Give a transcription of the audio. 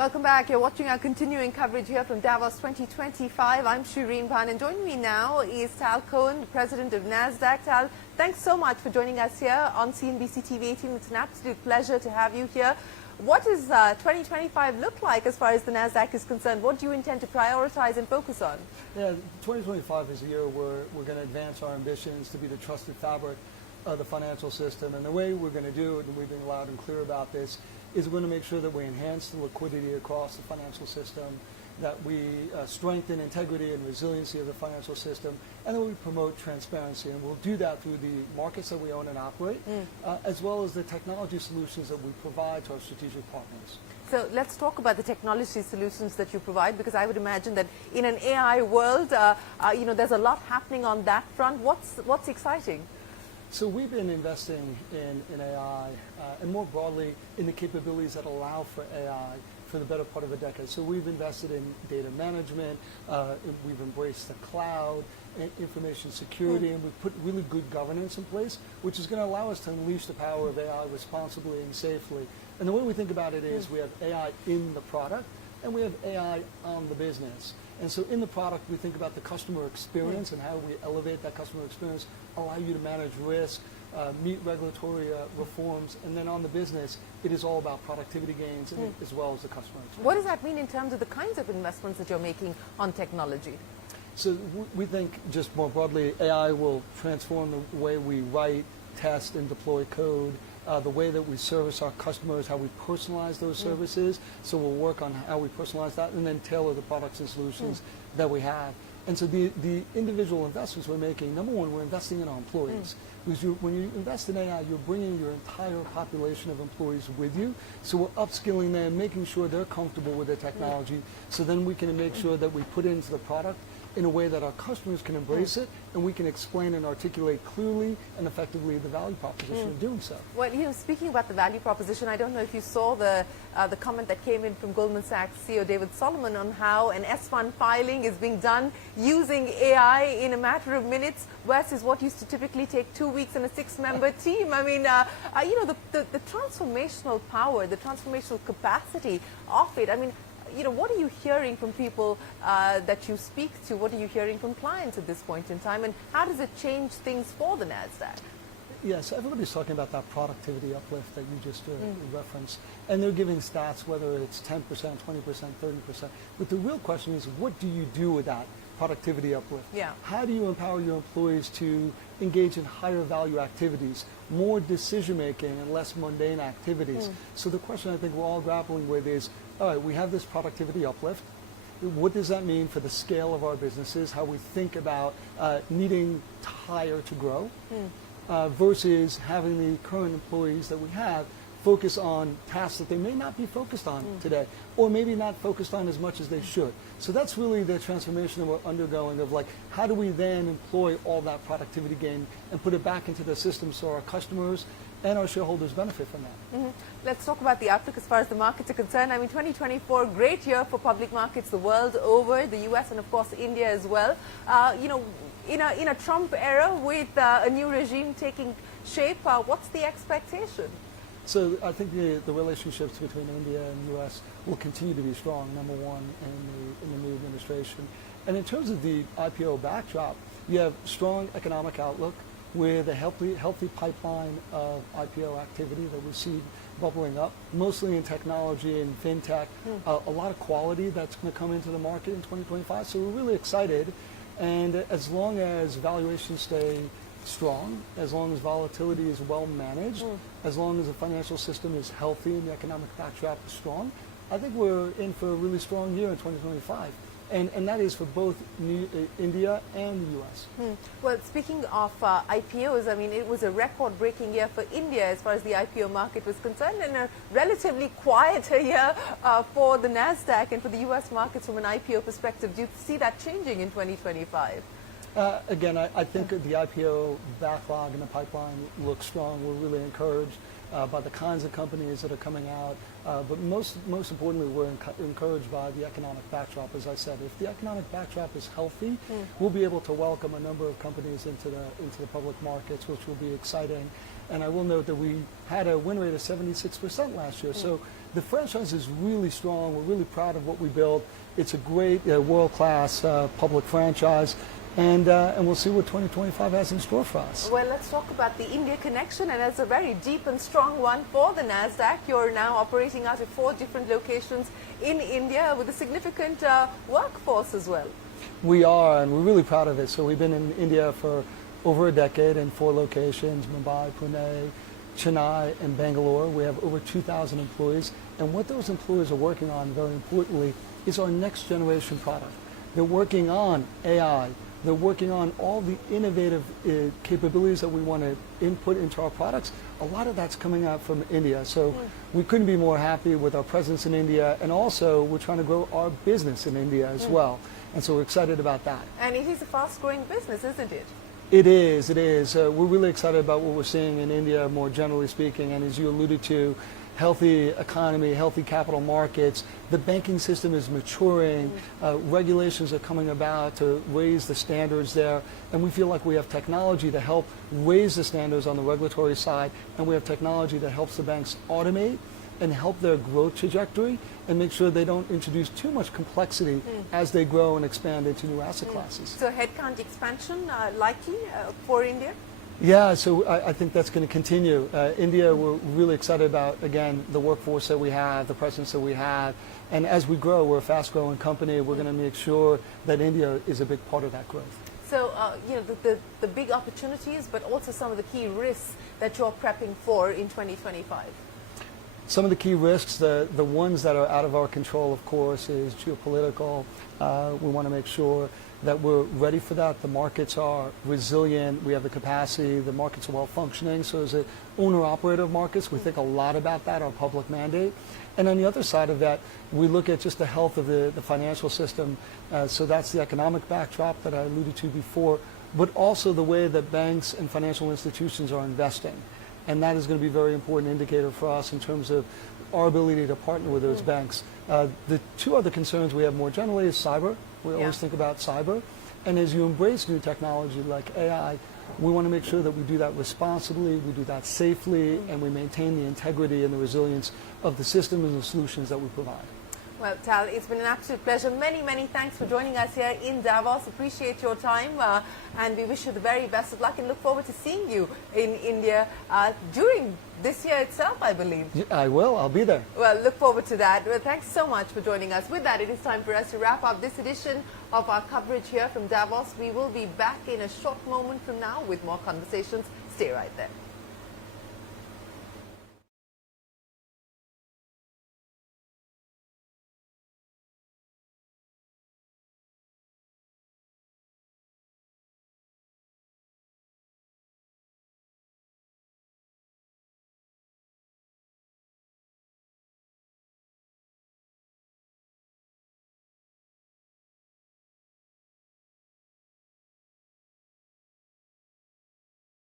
Welcome back. You're watching our continuing coverage here from Davos 2025. I'm Shireen Bhan, and joining me now is Tal Cohen, President of NASDAQ. Tal, thanks so much for joining us here on CNBC TV 18. It's an absolute pleasure to have you here. What does 2025 look like as far as the NASDAQ is concerned? What do you intend to prioritize and focus on? Yeah, 2025 is a year where we're going to advance our ambitions to be the trusted fabric of the financial system. And the way we're going to do it, and we've been loud and clear about this, is we're going to make sure that we enhance the liquidity across the financial system, that we strengthen integrity and resiliency of the financial system, and that we promote transparency. And we'll do that through the markets that we own and operate, as well as the technology solutions that we provide to our strategic partners. So let's talk about the technology solutions that you provide, because I would imagine that in an AI world, there's a lot happening on that front. What's exciting? So we've been investing in AI and more broadly in the capabilities that allow for AI for the better part of a decade. So we've invested in data management, we've embraced the cloud, information security, and we've put really good governance in place, which is going to allow us to unleash the power of AI responsibly and safely. And the way we think about it is we have AI in the product and we have AI on the business. And so in the product, we think about the customer experience and how we elevate that customer experience, allow you to manage risk, meet regulatory reforms, and then on the business, it is all about productivity gains as well as the customer experience. What does that mean in terms of the kinds of investments that you're making on technology? So we think just more broadly, AI will transform the way we write, test, and deploy code, the way that we service our customers, how we personalize those services. So we'll work on how we personalize that and then tailor the products and solutions that we have. And so the individual investments we're making, number one, we're investing in our employees. Because when you invest in AI, you're bringing your entire population of employees with you. So we're upskilling them, making sure they're comfortable with the technology. So then we can make sure that we put it into the product in a way that our customers can embrace it, and we can explain and articulate clearly and effectively the value proposition of doing so. Well, speaking about the value proposition, I don't know if you saw the comment that came in from Goldman Sachs CEO David Solomon on how an S1 filing is being done using AI in a matter of minutes versus what used to typically take 2 weeks in a 6-member team. I mean, the transformational power, the transformational capacity of it. I mean, what are you hearing from people that you speak to? What are you hearing from clients at this point in time? And how does it change things for the NASDAQ? Yes, everybody's talking about that productivity uplift that you just referenced. And they're giving stats, whether it's 10%, 20%, 30%. But the real question is, what do you do with that productivity uplift? Yeah. How do you empower your employees to engage in higher value activities, more decision making and less mundane activities? So the question I think we're all grappling with is, all right, we have this productivity uplift. What does that mean for the scale of our businesses, how we think about needing to hire to grow versus having the current employees that we have focus on tasks that they may not be focused on today, or maybe not focused on as much as they should. So that's really the transformation that we're undergoing of, like, how do we then employ all that productivity gain and put it back into the system so our customers and our shareholders benefit from that. Let's talk about the outlook as far as the markets are concerned. I mean, 2024, great year for public markets the world over, the US and of course India as well. In a Trump era with a new regime taking shape, what's the expectation? So I think the relationships between India and the U.S. will continue to be strong, number one, in the new administration. And in terms of the IPO backdrop, you have strong economic outlook with a healthy pipeline of IPO activity that we see bubbling up, mostly in technology and fintech, a lot of quality that's going to come into the market in 2025. So we're really excited. And as long as valuations stay strong, as long as volatility is well managed, as long as the financial system is healthy and the economic backdrop is strong, I think we're in for a really strong year in 2025. And that is for both India and the U.S. Well, speaking of IPOs, I mean, it was a record-breaking year for India as far as the IPO market was concerned, and a relatively quieter year for the NASDAQ and for the U.S. markets from an IPO perspective. Do you see that changing in 2025? Again, I think the IPO backlog and the pipeline looks strong. We're really encouraged by the kinds of companies that are coming out. But most importantly, we're encouraged by the economic backdrop. As I said, if the economic backdrop is healthy, we'll be able to welcome a number of companies into the public markets, which will be exciting. And I will note that we had a win rate of 76% last year. So the franchise is really strong. We're really proud of what we built. It's a great world-class public franchise. And we'll see what 2025 has in store for us. Well, let's talk about the India connection, and it's a very deep and strong one for the NASDAQ. You're now operating out of 4 different locations in India with a significant workforce as well. We are, and we're really proud of it. So we've been in India for over a decade in 4 locations: Mumbai, Pune, Chennai, and Bangalore. We have over 2,000 employees. And what those employees are working on, very importantly, is our next generation product. They're working on AI. They're working on all the innovative capabilities that we want to input into our products. A lot of that's coming out from India. So we couldn't be more happy with our presence in India. And also, we're trying to grow our business in India as well. And so we're excited about that. And it is a fast-growing business, isn't it? It is. It is. We're really excited about what we're seeing in India, more generally speaking. And as you alluded to, healthy economy, healthy capital markets. The banking system is maturing. Regulations are coming about to raise the standards there. And we feel like we have technology to help raise the standards on the regulatory side. And we have technology that helps the banks automate and help their growth trajectory and make sure they don't introduce too much complexity as they grow and expand into new asset classes. So headcount expansion likely for India? Yeah, so I think that's going to continue. India, we're really excited about, again, the workforce that we have, the presence that we have. And as we grow, we're a fast-growing company. We're going to make sure that India is a big part of that growth. So, you know, the big opportunities, but also some of the key risks that you're prepping for in 2025. Some of the key risks, the ones that are out of our control, of course, is geopolitical. We want to make sure that we're ready for that. The markets are resilient. We have the capacity. The markets are well functioning. So as an owner-operator of markets, we think a lot about that, our public mandate. And on the other side of that, we look at just the health of the financial system. So that's the economic backdrop that I alluded to before, but also the way that banks and financial institutions are investing. And that is going to be a very important indicator for us in terms of our ability to partner with those banks. The 2 other concerns we have more generally is cyber. We always think about cyber. And as you embrace new technology like AI, we want to make sure that we do that responsibly, we do that safely, and we maintain the integrity and the resilience of the system and the solutions that we provide. Well, Tal, it's been an absolute pleasure. Many, many thanks for joining us here in Davos. Appreciate your time, and we wish you the very best of luck and look forward to seeing you in India during this year itself, I believe. I will. I'll be there. Well, look forward to that. Well, thanks so much for joining us. With that, it is time for us to wrap up this edition of our coverage here from Davos. We will be back in a short moment from now with more conversations. Stay right there.